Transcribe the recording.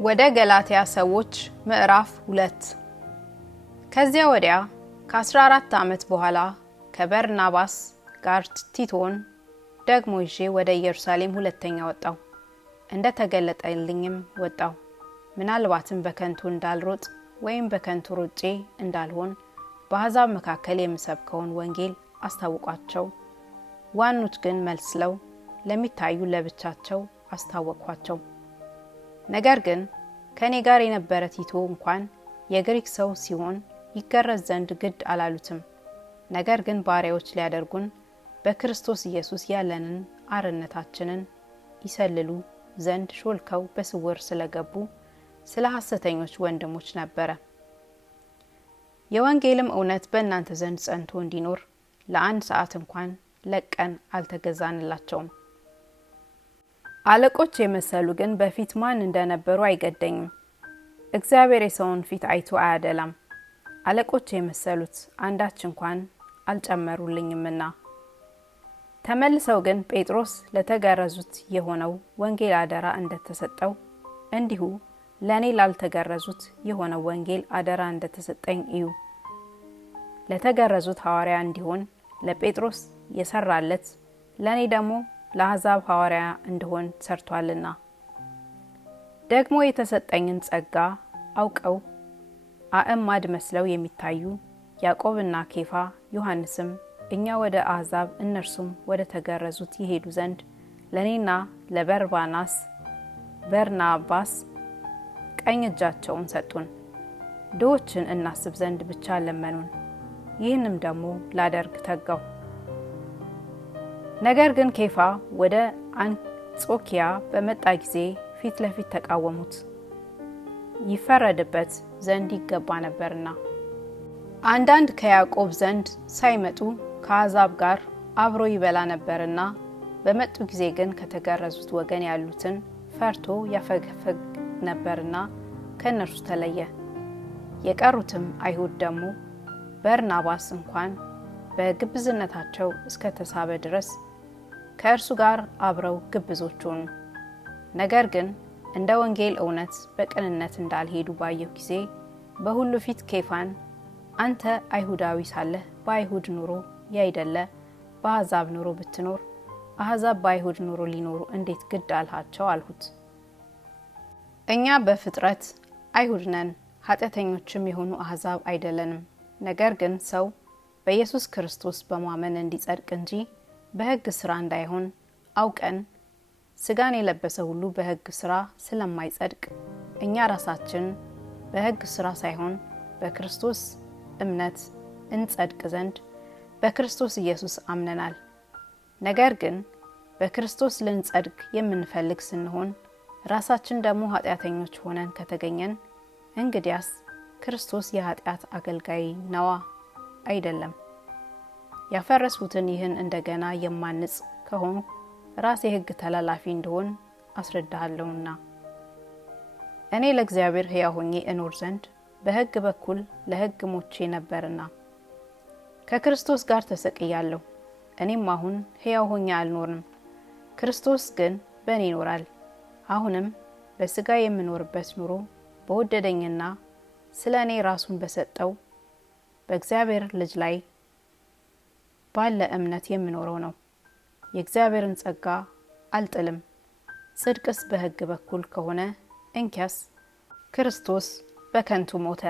ወደ ገላትያ ሰዎች ምዕራፍ 2 ከዚያ ወዲያ ከ14 ዓመት በኋላ ከበርናባስ ጋር ቲቶን ደግሞ ይዤ ወደ ኢየሩሳሌም ሁለተኛ ወጣው። እንደ ተገለጠልኝም ወጣው። ምናልባትም በከንቱ እንዳልሮጥ ወይም በከንቱ ሮጬ እንዳልሆን በአሕዛብ መካከል የምሰብከውን ወንጌል አስታውቋቸው። ዋኖች ግን መልስለው ለሚታዩ ለብቻቸው አስታወቅኳቸው። ነገር ግን ከኔ ጋር የነበረ ቲቶ እንኳን የግሪክ ሰው ሲሆን ይገረዝ ዘንድ ግድ አላሉትም። ነገር ግን ባሪያዎች ሊያደርጉን በክርስቶስ ኢየሱስ ያለንን አርነታችንን ይሰልሉ ዘንድ ሾልከው በስውር ስለገቡ ስለ ሐሰተኞች ወንድሞች ነበረ። የወንጌልም እውነት በእናንተ ዘንድ ጸንቶ እንዲኖር ለአንድ ሰዓት እንኳን ለቀን አልተገዛንላቸውም። አለቆች የመሰሉ ግን በፊት ማን እንደነበሩ አይገደኝም። እግዚአብሔር የሰውን ፊት አይቶ አያደላም። አለቆች የመሰሉት አንዳች እንኳን አልጨመሩልኝምና። ተመልሰው ግን ጴጥሮስ ለተገረዙት የሆነው ወንጌል አደራ እንደተሰጠው እንዲሁ ለኔ ላልተገረዙት የሆነው ወንጌል አደራ እንደተሰጠኝ እዩ። ለተገረዙት ሐዋርያ እንዲሆን ለጴጥሮስ የሰራለት ለኔ ደግሞ ለአሕዛብ ሐዋርያ እንደሆን ሰርቷልና። ደግሞ የተሰጠኝን ጸጋ አውቀው አእማድ መስለው የሚታዩ ያዕቆብና ኬፋ ዮሐንስም እኛ ወደ አሕዛብ እነርሱም ወደ ተገረዙት ይሄዱ ዘንድ ለኔና በርናባስ ቀኝ እጃቸውን ሰጡን። ድሆችን እናስብ ዘንድ ብቻ ለመኑን። ይህንም ደግሞ ላደርግ ተጋው። ነገር ግን ኬፋ ወደ አንጾኪያ በመጣ ጊዜ ፊት ለፊት ተቃወሙት፣ ይፈረድበት ዘንድ ይገባ ነበርና። አንዳንድ ከያዕቆብ ዘንድ ሳይመጡ ከአሕዛብ ጋር አብሮ ይበላ ነበርና፣ በመጡ ጊዜ ግን ከተገረዙት ወገን ያሉትን ፈርቶ ያፈገፈግ ነበርና ከእነርሱ ተለየ። የቀሩትም አይሁድ ደግሞ በርናባስ እንኳን በግብዝነታቸው እስከ ተሳበ ድረስ ከእርሱ ጋር አብረው ግብዞች ሆኑ። ነገር ግን እንደ ወንጌል እውነት በቅንነት እንዳልሄዱ ባየሁ ጊዜ በሁሉ ፊት ኬፋን አንተ አይሁዳዊ ሳለህ በአይሁድ ኑሮ ያይደለ በአሕዛብ ኑሮ ብትኖር አሕዛብ በአይሁድ ኑሮ ሊኖሩ እንዴት ግድ አልሃቸው አልሁት። እኛ በፍጥረት አይሁድ ነን፣ ኃጢአተኞችም የሆኑ አሕዛብ አይደለንም። ነገር ግን ሰው በኢየሱስ ክርስቶስ በማመን እንዲጸድቅ እንጂ በሕግ ሥራ እንዳይሆን አውቀን ሥጋን የለበሰ ሁሉ በሕግ ሥራ ስለማይጸድቅ እኛ ራሳችን በሕግ ሥራ ሳይሆን በክርስቶስ እምነት እንጸድቅ ዘንድ በክርስቶስ ኢየሱስ አምነናል። ነገር ግን በክርስቶስ ልንጸድቅ የምንፈልግ ስንሆን ራሳችን ደግሞ ኃጢአተኞች ሆነን ከተገኘን እንግዲያስ ክርስቶስ የኃጢአት አገልጋይ ነዋ አይደለም። ያፈረስሁትን ይህን እንደገና የማንጽ ከሆኑ ራሴ ሕግ ተላላፊ እንደሆን አስረዳሃለሁና። እኔ ለእግዚአብሔር ሕያው ሆኜ እኖር ዘንድ በሕግ በኩል ለሕግ ሞቼ ነበርና ከክርስቶስ ጋር ተሰቅያለሁ። እኔም አሁን ሕያው ሆኜ አልኖርም፣ ክርስቶስ ግን በእኔ ይኖራል። አሁንም በሥጋ የምኖርበት ኑሮ በወደደኝና ስለ እኔ ራሱን በሰጠው በእግዚአብሔር ልጅ ላይ ባለ እምነት የምኖረው ነው። የእግዚአብሔርን ጸጋ አልጥልም። ጽድቅስ በሕግ በኩል ከሆነ እንኪያስ ክርስቶስ በከንቱ ሞተ።